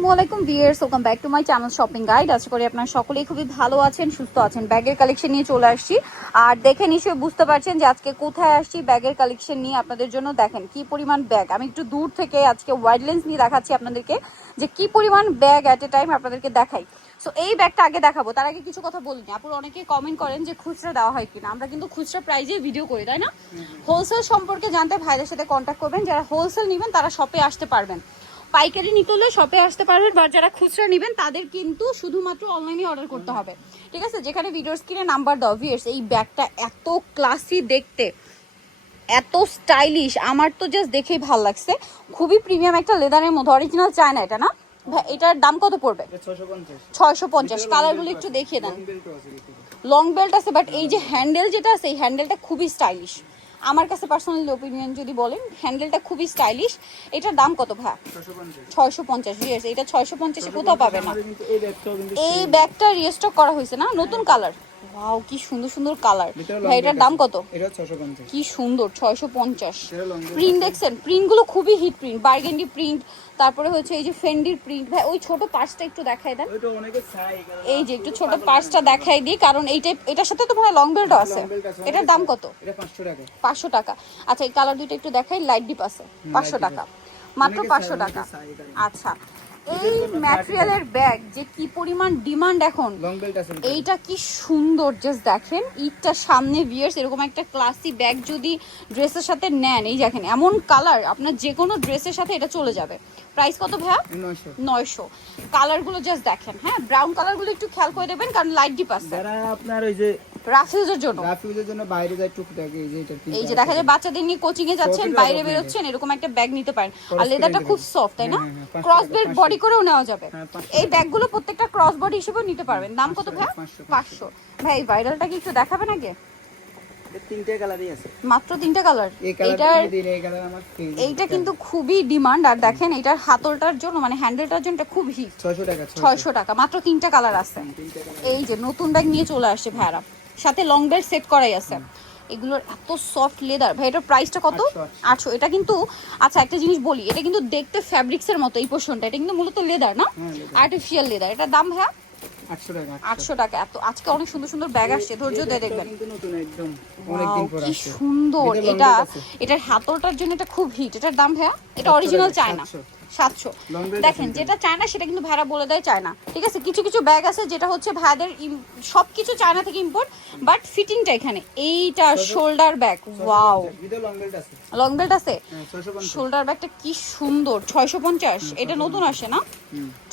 আসসালামাইকুম viewers welcome back to my channel shopping guide. আশা করি আপনারা সকলেই খুবই ভালো আছেন সুস্থ আছেন। ব্যাগের কালেকশন নিয়ে চলে আসছি। আর দেখে নিশ্চয়ই বুঝতে পারছেন যে আজকে কোথায় আসছি ব্যাগের কালেকশন নিয়ে আপনাদের জন্য দেখেন কি পরিমাণ ব্যাগ। আমি একটু দূর থেকে আজকে ওয়াইড লেন্স নিয়ে দেখাচ্ছি আপনাদেরকে যে কি পরিমাণ ব্যাগ অ্যাট এ টাইম আপনাদেরকে দেখাই। সো এই ব্যাগটা আগে দেখাবো। তার আগে কিছু কথা বলিনি আপুর অনেকে কমেন্ট করেন যে খুচরা দেওয়া হয় কিনা। আমরা কিন্তু খুচরা প্রাইজে ভিডিও করি তাই না? হোলসেল সম্পর্কে জানতে ভাইদের সাথে কন্ট্যাক্ট করবেন। যারা হোলসেল নেবেন তারা শপে আসতে পারবেন। পাইকারি নিতে হলে শপে আসতে পারবেন বা যারা খুচরা নেবেন তাদের কিন্তু শুধুমাত্র অনলাইনে অর্ডার করতে হবে। ঠিক আছে? যেখানে ভিডিও স্ক্রিনে নাম্বার দাও ভিয়ার্স এই ব্যাগটা এত ক্লাসি দেখতে এত স্টাইলিশ আমার তো জাস্ট দেখেই ভালো লাগছে। খুবই প্রিমিয়াম একটা লেদারের মধ্যে অরিজিনাল চায় না এটা না? এটার দাম কত পড়বে? ছয়শো পঞ্চাশ। কালারগুলো একটু দেখিয়ে দেন। লং বেল্ট আছে বাট এই যে হ্যান্ডেল যেটা আছে এই হ্যান্ডেলটা খুবই স্টাইলিশ আমার কাছে পার্সোনালি ওপিনিয়ন যদি বলেন হ্যান্ডেলটা খুবই স্টাইলিশ এটার দাম কত ভাই? ছয়শো পঞ্চাশ ইয়েস এটা ছয়শো পঞ্চাশে কোথাও পাবে না। এই ব্যাগটা রিস্টক করা হয়েছে না? নতুন কালার ওয়াও কি সুন্দর সুন্দর কালার ভাই এটার দাম কত? এটা ছশো পঞ্চাশ। কি সুন্দর ছয়শো পঞ্চাশ। এটা লং প্রিন্ট দেখছেন? প্রিন্টগুলো খুবই হিট প্রিন্ট বার্গেন্ডি প্রিন্ট তারপরে হচ্ছে এই যে ফেন্ডির প্রিন্ট ভাই ওই ছোট পার্সটা একটু দেখাই দেন। এই যে একটু ছোট পার্সটা দেখাই দিই কারণ এই টাইপ এটার সাথে তো ভাই লং বেল্টও আছে। এটার দাম কত? এটা পাঁচশো টাকা। পাঁচশো টাকা। আচ্ছা এই কালার দুইটা একটু দেখাই লাইট ডিপ আছে। পাঁচশো light dip টাকা। মাত্র অনেকে পাঁচশো চায়, টাকা। আচ্ছা। এই ম্যাটেরিয়ালের ব্যাগ যে কি পরিমাণ ডিমান্ড এখন এইটা কি সুন্দর জাস্ট দেখেন ঈদটা সামনে ভিয়ার্স এরকম একটা ক্লাসি ব্যাগ যদি ড্রেসের সাথে নেন এই দেখেন এমন কালার আপনার যে কোনো ড্রেসের সাথে এটা চলে যাবে। প্রাইস কত ভাইয়া? নয়শো। কালারগুলো জাস্ট দেখেন হ্যাঁ ব্রাউন কালারগুলো একটু খেয়াল করে দেবেন কারণ লাইট ডিপ আছে। আপনার ওই যে রাফিউজের জন্য। রাফিউজের জন্য বাইরে যায় টুকটাক এই যে এটা এই যে দেখা যায় বাচ্চাদের নিয়ে কোচিং এ যাচ্ছেন বাইরে হবে বেরোচ্ছেন এরকম একটা ব্যাগ নিতে পারেন। আর লেদারটা খুব সফট তাই না? ক্রস বেল্ট বডি করেও নেওয়া যাবে। হ্যাঁ, এই ব্যাগগুলো প্রত্যেকটা ক্রস বডি হিসেবেও নিতে পারবেন। দাম কত ভাই পাঁচশো, পাঁচশো। ভাই এই ভাইরালটা কি একটু দেখাবেন আগে? এটা তিনটে কালারই আছে। মাত্র তিনটা কালার এই কালার এটার দিন এই কালার আমার favorite এইটা কিন্তু খুবই ডিমান্ড আর দেখেন এটার হাতলটার জন্য মানে হ্যান্ডেলটার জন্য খুব হিট ছয়শো টাকা ছয়শো। ছয়শো টাকা মাত্র তিনটা কালার আছে। এই যে নতুন ব্যাগ নিয়ে চলে আসছে ভাইরা সাথে লং বেল্ট সেট করাই আছে। এগুলোর এত সফট লেদার ভাই এটার প্রাইসটা কত? আটশো, এটা কিন্তু আচ্ছা একটা জিনিস বলি এটা কিন্তু দেখতে ফ্যাব্রিক্সের মতো এই পোর্শনটা এটা কিন্তু মূলত লেদার না। আর্টিফিশিয়াল লেদার এটার দাম ভাইয়া? আটশো টাকা এত আজকে অনেক সুন্দর সুন্দর ব্যাগ আসছে। ধৈর্য দিয়ে দেখবেন। কি সুন্দর। এটা। এটার হাতলটার জন্য এটা খুব হিট এটার দাম ভাইয়া? এটা অরিজিনাল চায় চায়না সাতশো। দেখেন যেটা চায়না সেটা কিন্তু ভাড়া বলে দেয় চায়না ঠিক আছে? কিছু কিছু ব্যাগ আছে যেটা হচ্ছে ভাইদের সব কিছু চায়না থেকে ইম্পোর্ট বাট ফিটিংটা এখানে এইটা shoulder bag wow long belt আছে? হ্যাঁ শোল্ডার ব্যাগটা কি সুন্দর ছয়শো পঞ্চাশ এটা নতুন আসে না?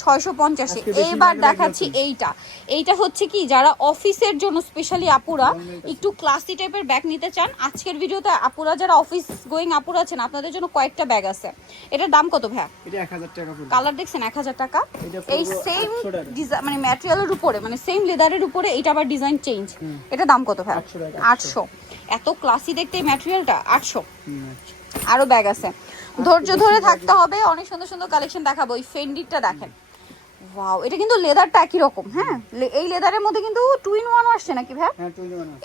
ছয়শো পঞ্চাশে এইবার দেখাচ্ছি এইটা। এইটা হচ্ছে কি যারা অফিসের জন্য স্পেশালি আপুরা একটু ক্লাসি টাইপের ব্যাগ নিতে চান আজকের ভিডিওতে আপুরা যারা অফিস গোয়িং আপুরা আছেন আপনাদের জন্য কয়েকটা ব্যাগ আছে। এটার দাম কত ভাই কালার দেখছেন এক হাজার টাকা। এই সেম ডিজাইন মানে ম্যাটেরিয়ালের উপরে মানে সেম লেদারের উপরে এটা আবার ডিজাইন চেঞ্জ এটা দাম কত ভাই আটশো। এত ক্লাসি দেখতে এই ম্যাটেরিয়ালটা আটশো। আরও ব্যাগ আছে। ধৈর্য ধরে থাকতে হবে অনেক সুন্দর সুন্দর কালেকশন দেখাবো ওই ফেন্ডিরটা দেখেন। ওয়াও এটা কিন্তু লেদারটা একই রকম হ্যাঁ? এই লেদারের মধ্যে কিন্তু টু ইন ওয়ান আসছে নাকি ভাই হ্যাঁ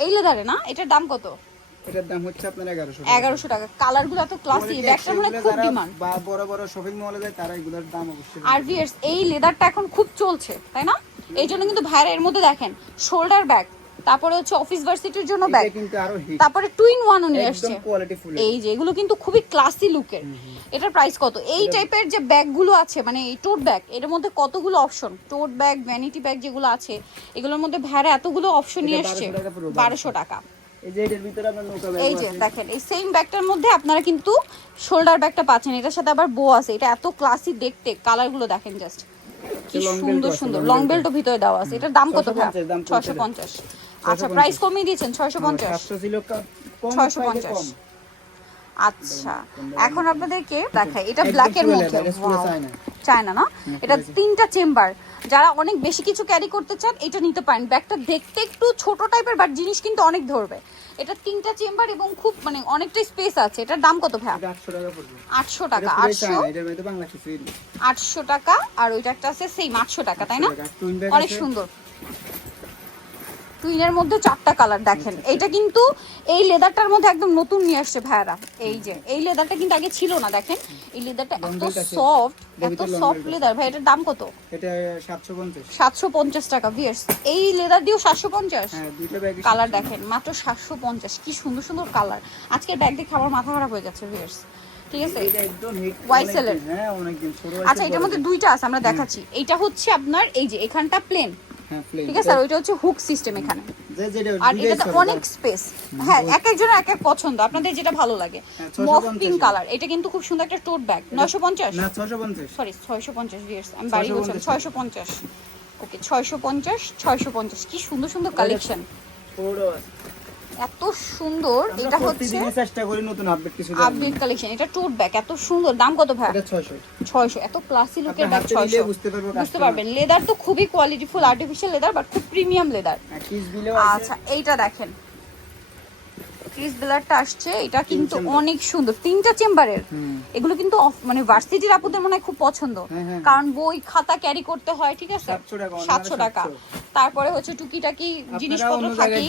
এই লেদারে না? এটার দাম কত? এটার দাম হচ্ছে আপনার এগারোশো এগারোশো টাকা। কালারগুলো এত ক্লাসি ব্যাগটা মানে খুব ডিমান্ড বা বড় বড় শপিং মলে যায় তারা এগুলোর দাম অবশ্যই আর ভিয়ার্স এই লেদারটা এখন খুব চলছে তাই না? এই জন্য কিন্তু ভাইরা এর মধ্যে দেখেন শোল্ডার ব্যাগ তারপরে হচ্ছে অফিস ভার্সিটির জন্য ব্যাগ কিন্তু আরও হিট তারপরে টু ইন ওয়ানও নিয়ে আসছে। এই যে এগুলো কিন্তু খুবই ক্লাসি লুকের এটার প্রাইস কত? এই টাইপের যে ব্যাগগুলো আছে মানে এই টোট ব্যাগ এর মধ্যে কতগুলো option tote bag vanity bag যেগুলো আছে এগুলোর মধ্যে ভ্যারা এতগুলো অপশন নিয়ে আসছে 1200 টাকা বারোশো। টাকা। এই যে এটার ভিতরে আপনার নৌকা ব্যাগ এই যে দেখেন এই সেম ব্যাগটার মধ্যে আপনারা কিন্তু শোল্ডার ব্যাগটা পাচ্ছেন। এটার সাথে আবার বো আছে। এটা এত ক্লাসি দেখতে। কালারগুলো দেখেন জাস্ট কি সুন্দর সুন্দর। লং বেল্টও ভিতরে দেওয়া আছে। এটার দাম কত 650 ছয়শো পঞ্চাশ। আচ্ছা প্রাইস কমিয়ে দিয়েছেন ছয়শো পঞ্চাশ। সাতশো ছিল কম ছয়শো পাইলে পঞ্চাশ। কম। আচ্ছা এখন আপনাদেরকে দেখাই এটা ব্ল্যাক এর মধ্যে. চায়না। না? এটা তিনটা চেম্বার যারা অনেক বেশি কিছু ক্যারি করতে চান এটা নিতে পারেন। ব্যাগটা দেখতে একটু ছোট টাইপের বাট জিনিস কিন্তু অনেক ধরবে। এটা তিনটা চেম্বার এবং খুব মানে অনেকটা স্পেস আছে। এটার দাম কত ভাই 800 টাকা পড়বে। আটশো টাকা আটশো নেই। আটশো টাকা আর ওইটা একটা আছে সেম আটশো টাকা তাই না? 800 টাকা। Twin bag অনেক সুন্দর। টুইনের মধ্যে চারটা কালার দেখেন। এটা কিন্তু এই লেদারটার মধ্যে একদম নতুন নিয়ে আসছে ভাইয়ারা। এই যে এই লেদারটা কিন্তু আগে ছিল না দেখেন। এই লেদারটা এত। সফট এত সফট লেদার ভাই এটার দাম কত? এটা সাতশো পঞ্চাশ। সাতশো পঞ্চাশ টাকা ভিয়ার্স এই লেদার দিয়েও সাতশো পঞ্চাশ? হ্যাঁ দুইটা ব্যাগ কালার দেখেন মাত্র সাতশো পঞ্চাশ। কি সুন্দর সুন্দর কালার আজকের ব্যাগ দেখে আমার মাথা খারাপ হয়ে যাচ্ছে ভিয়ার্স ঠিক আছে? এটা? হ্যাঁ আচ্ছা এটার মধ্যে দুইটা আছে আমরা দেখাচ্ছি। এইটা হচ্ছে আপনার এই যে এখানটা প্লেন ঠিক আছে স্যার ওইটা হচ্ছে হুক সিস্টেম এখানে। আর এটাতে অনেক স্পেস হ্যাঁ এক একজনের এক এক পছন্দ আপনাদের যেটা ভালো লাগে। হ্যাঁ, 650 মফ পিঙ্ক কালার এটা কিন্তু খুব সুন্দর একটা টোট ব্যাগ নয়শো পঞ্চাশ? সরি ছয়শো পঞ্চাশ। আমি বাড়ি বলছিলাম ছয়শো পঞ্চাশ। ওকে ছয়শো পঞ্চাশ ছয়শো পঞ্চাশ। কি সুন্দর সুন্দর কালেকশন এত সুন্দর এটা হচ্ছে চেষ্টা করি নতুন আপডেট কিছু আপডেট কালেকশন এটা টোট ব্যাগ এত সুন্দর। দাম কত ভাই? এটা ছয়শো। ছয়শো। এত ক্লাসি লুকের ব্যাগ হাতে নিলে ছয়শো। বুঝতে পারবেন বুঝতে পারবেন। লেদার তো খুবই কোয়ালিটিফুল আর্টিফিশিয়াল লেদার বাট খুব প্রিমিয়াম লেদার হ্যাঁ বিলেও আচ্ছা এইটা দেখেন। ক্রিস ব্লারটা আসছে এটা কিন্তু অনেক সুন্দর। তিনটা চেম্বারের। এগুলো কিন্তু মানে ভার্সিটির আপুদের মনে হয় খুব পছন্দ। হ্যাঁ, হ্যাঁ। কারণ বই খাতা ক্যারি করতে হয় ঠিক আছে? 700 টাকা, অন্য সাতশো টাকা। তারপরে হচ্ছে টুকিটাকি জিনিসপত্র থাকে।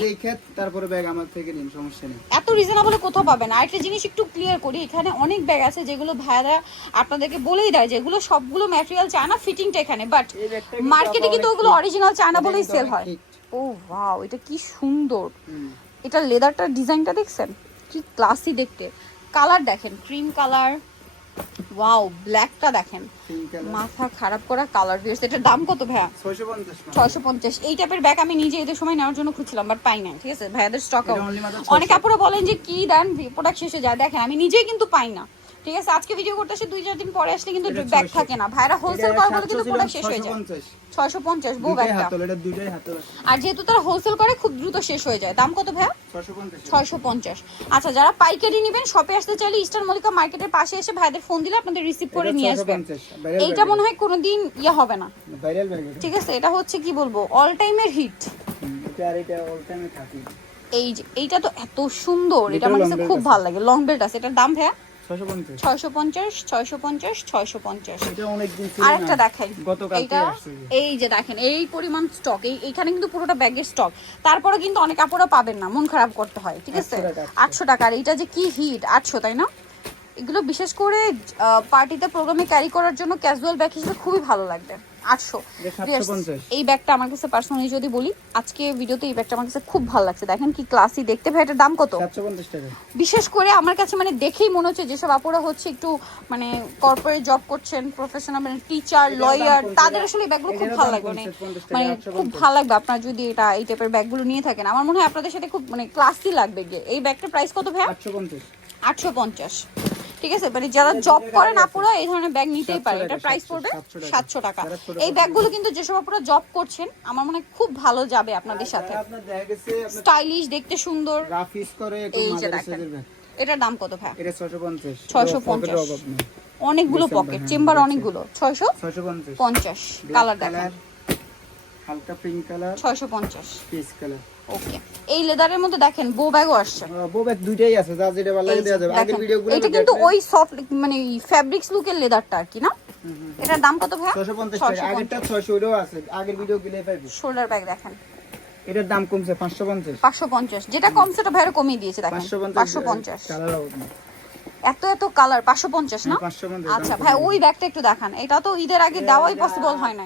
তারপরে ব্যাগ আমার থেকে নিন সমস্যা নেই। এত রিজনেবল কোথাও পাবেন? আর একটা জিনিস একটু ক্লিয়ার করি এখানে অনেক ব্যাগ আছে যেগুলো ভাইয়ারা আপনাদেরকে বলেই দেয় যে এগুলো সবগুলো ম্যাটেরিয়াল চায়না ফিটিংটা এখানে বাট মার্কেটে কিন্তু ওগুলো অরিজিনাল চায়না বলেই সেল হয়। ও ওয়াও এটা কি সুন্দর। এটা লেদারটার ডিজাইনটা দেখছেন? কি ক্লাসি দেখতে। কালার দেখেন ক্রিম কালার ওয়াও ব্ল্যাকটা দেখেন। মাথা খারাপ করা কালার ভিউস এটার দাম কত ভাইয়া? ছয়শো পঞ্চাশ এই টাইপের ব্যাগ আমি নিজে এদের সময় নেওয়ার জন্য খুঁজছিলাম বাট পাই না ঠিক আছে? ভাইয়াদের স্টক এটা only মাত্র 600 অনেক আপুরা বলেন যে কি দেন? প্রোডাক্ট শেষে যায়। দেখেন আমি নিজেই কিন্তু পাই না। ঠিক আছে আজকে ভিডিও করতে আসে দুই চার দিন পরে আসলে কিন্তু ব্যাগ থাকে না। ভাইরা হোলসেল করে বলে 700 কিন্তু প্রোডাক্ট শেষ হয়ে যায়। 650 ছয়শো পঞ্চাশ বউ ব্যাগটা। এটা দুইটাই হাতল আর যেহেতু তারা হোলসেল করে খুব দ্রুত শেষ হয়ে যায়। দাম কত ভাইয়া? ছয়শো পঞ্চাশ। ছয়শো পঞ্চাশ। আচ্ছা যারা পাইকারি নেবেন শপে আসতে চাইলে ইস্টার মলিকা মার্কেটের পাশে এসে ভাইদের ফোন দিলে আপনাদের রিসিভ করে নিয়ে আসবেন এইটা মনে হয় কোনোদিন ইয়ে হবে না। ঠিক আছে এটা হচ্ছে কি বলব অল টাইমের হিট এটা আর এটা অল টাইমে থাকি। এই যে এইটা তো এত সুন্দর এটা আমার কাছে খুব। ভালো লাগে। লং বেল্ট আছে। এটার দাম ভাইয়া? এটা এই যে। দেখেন এই পরিমাণ স্টক এইখানে কিন্তু পুরোটা ব্যাগের স্টক তারপরে কিন্তু অনেক কাপড়ও পাবেন না মন খারাপ করতে হয় ঠিক আছে? 800 টাকা, 800 আটশো টাকার এইটা যে কি হিট আটশো তাই না? এগুলো বিশেষ করে পার্টিতে প্রোগ্রামে ক্যারি করার জন্য ক্যাজুয়াল ব্যাগ হিসেবে খুবই ভালো লাগবে। আটশো। এটা Yes, 750 এই ব্যাগটা আমার কাছে পার্সোনালি যদি বলি আজকে ভিডিওতে এই ব্যাগটা আমার কাছে খুব ভালো লাগছে। দেখেন কি ক্লাসি দেখতে। ভাই এটার দাম কত? বিশেষ করে আমার কাছে মানে দেখেই মনে হচ্ছে যেসব আপুরা হচ্ছে একটু মানে কর্পোরেট জব করছেন প্রফেশনাল মানে টিচার লয়ার তাদের আসলে এই ব্যাগগুলো খুব ভালো লাগবে। মানে মানে খুব। ভালো লাগবে আপনার যদি এটা এই টাইপের ব্যাগগুলো নিয়ে থাকেন। আমার মনে হয় আপনাদের সাথে খুব মানে ক্লাসি লাগবে গিয়ে। এই ব্যাগটার প্রাইস কত ভাইয়া? আটশো পঞ্চাশ। আটশো পঞ্চাশ। ঠিক আছে? মানে যারা জব করেন আপুরা এই ধরনের ব্যাগ নিতেই পারে। এটা প্রাইস পড়বে সাতশো টাকা। এই ব্যাগগুলো কিন্তু যেসব আপুরা জব করছেন আমার মনে হয় খুব ভালো যাবে আপনাদের সাথে। গেছে আপনার স্টাইলিশ দেখতে সুন্দর। এই যে দেখেন। এটার দাম কত ভাই? এটা ছয়শো পঞ্চাশ। 650 পকেটের অভাব নেই। অনেকগুলো পকেট হ্যাঁ, চেম্বার অনেকগুলো। ছয়শো পঞ্চাশ। কালার দেখেন। হালকা পিঙ্ক কালার ছয়শো পঞ্চাশ। পিস কালার ওকে এই লেদারের মধ্যে দেখেন বো ব্যাগও আসছে। বউ ব্যাগ দুইটাই আছে যা যেটা ভালো লাগে দেওয়া যাবে। আগের দেখেন, ভিডিওগুলো এটা কিন্তু ওই সফট মানে ফ্যাব্রিক্স লুকের লেদারটা আর কি না? এটার দাম কত ভাই ছয়শো পঞ্চাশ টাকা। আগেরটা ছয়শো ওটাও আছে। আগের ভিডিও গেলে পাইবে। শোল্ডার ব্যাগ দেখেন। এটার দাম কমছে পাঁচশো পঞ্চাশ। পাঁচশো পঞ্চাশ। যেটা কম সেটা ভাইরা কমিয়ে দিয়েছে দেখেন। পাঁচশো পঞ্চাশ পাঁচশো পঞ্চাশ। কালার অভাব নেই এত এত কালার পাঁচশো পঞ্চাশ না? হ্যাঁ, 550 আচ্ছা ভাই ওই ব্যাগটা একটু দেখান। এটা তো ঈদের আগে দেওয়াই পসিবল হয় না।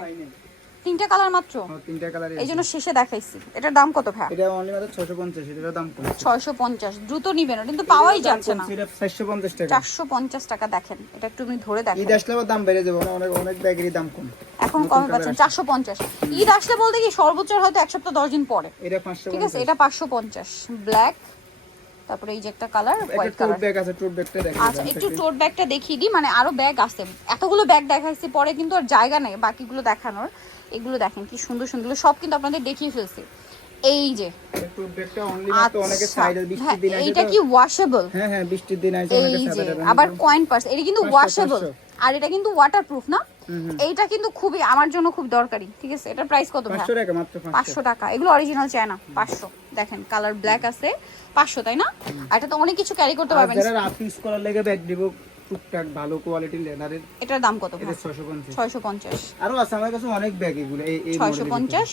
তিনটা কালার মাত্র? তিনটা কালার এই জন্য শেষে দেখাইছি। এটার দাম কত ভাই এটা অনলি মাত্র ছয়শো পঞ্চাশ এটার দাম কম ছয়শো পঞ্চাশ দ্রুত নিবেন কিন্তু পাওয়াই যাচ্ছে না। এটা চারশো পঞ্চাশ টাকা। চারশো পঞ্চাশ টাকা দেখেন এটা একটু আপনি ধরে দেখেন। ঈদ আসলে দাম বেড়ে যাবে অনেক অনেক ব্যাগেরই দাম কম। এখন কমে পাচ্ছেন? আসছে। চারশো পঞ্চাশ। ঈদ আসলে বলতে কি সর্বোচ্চ হয়তো এক সপ্তাহ দশ দিন পরে। এটা পাঁচশো ঠিক আছে এটা পাঁচশো পঞ্চাশ। ব্ল্যাক তারপরে এই যে একটা colour white colour. Tote bag আছে টোট ব্যাগটা দেখেন আচ্ছা একটু টোট ব্যাগটা দেখিয়ে দিই মানে আরও ব্যাগ আছে। এতগুলো ব্যাগ দেখাচ্ছি পরে কিন্তু আর জায়গা নেই বাকিগুলো দেখানোর। এগুলো দেখেন কি সুন্দর সুন্দর সব কিন্তু আপনাদের দেখিয়ে ফেলছি। এই যে আচ্ছা হ্যাঁ, এইটা কি ওয়াশেবল হ্যাঁ হ্যাঁ বৃষ্টির দিন এই যে আবার কয়েন পার্স এটা কিন্তু ওয়াশেবল আর এটা কিন্তু ওয়াটারপ্রুফ না? এইটা কিন্তু খুবই আমার জন্য খুব দরকারি ঠিক আছে? এটার প্রাইস কত ভাই পাঁচশো টাকা মাত্র টাকা। এগুলো অরিজিনাল চায় না পাঁচশো। দেখেন কালার ব্ল্যাক আছে পাঁচশো তাই না? এটা তো অনেক কিছু ক্যারি করতে পারবেন। যারা রাফ ইউজ করার লেগে ব্যাগ দিব টুকটাক ভালো কোয়ালিটির লেদারের এটার দাম কত এটা ছয়শো পঞ্চাশ। ছয়শো পঞ্চাশ। আরও আছে আমার কাছে অনেক ব্যাগ এগুলো এই এই ছয়শো মডেলের পঞ্চাশ।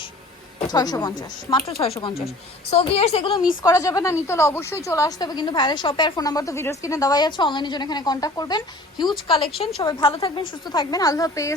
ছয়শো পঞ্চাশ। মাত্র ছয়শো পঞ্চাশ। সো ভিয়ার্স এগুলো মিস করা যাবে না নিতল অবশ্যই চলে আসতে হবে। কিন্তু ভাইয়ের শপে আর ফোন নাম্বার তো ভিডিও স্ক্রিনে দেওয়াই আছে অনলাইনে জন্য এখানে কন্ট্যাক্ট করবেন। হিউজ কালেকশন সবাই ভালো থাকবেন সুস্থ থাকবেন। আল্লাহ হাফেজ।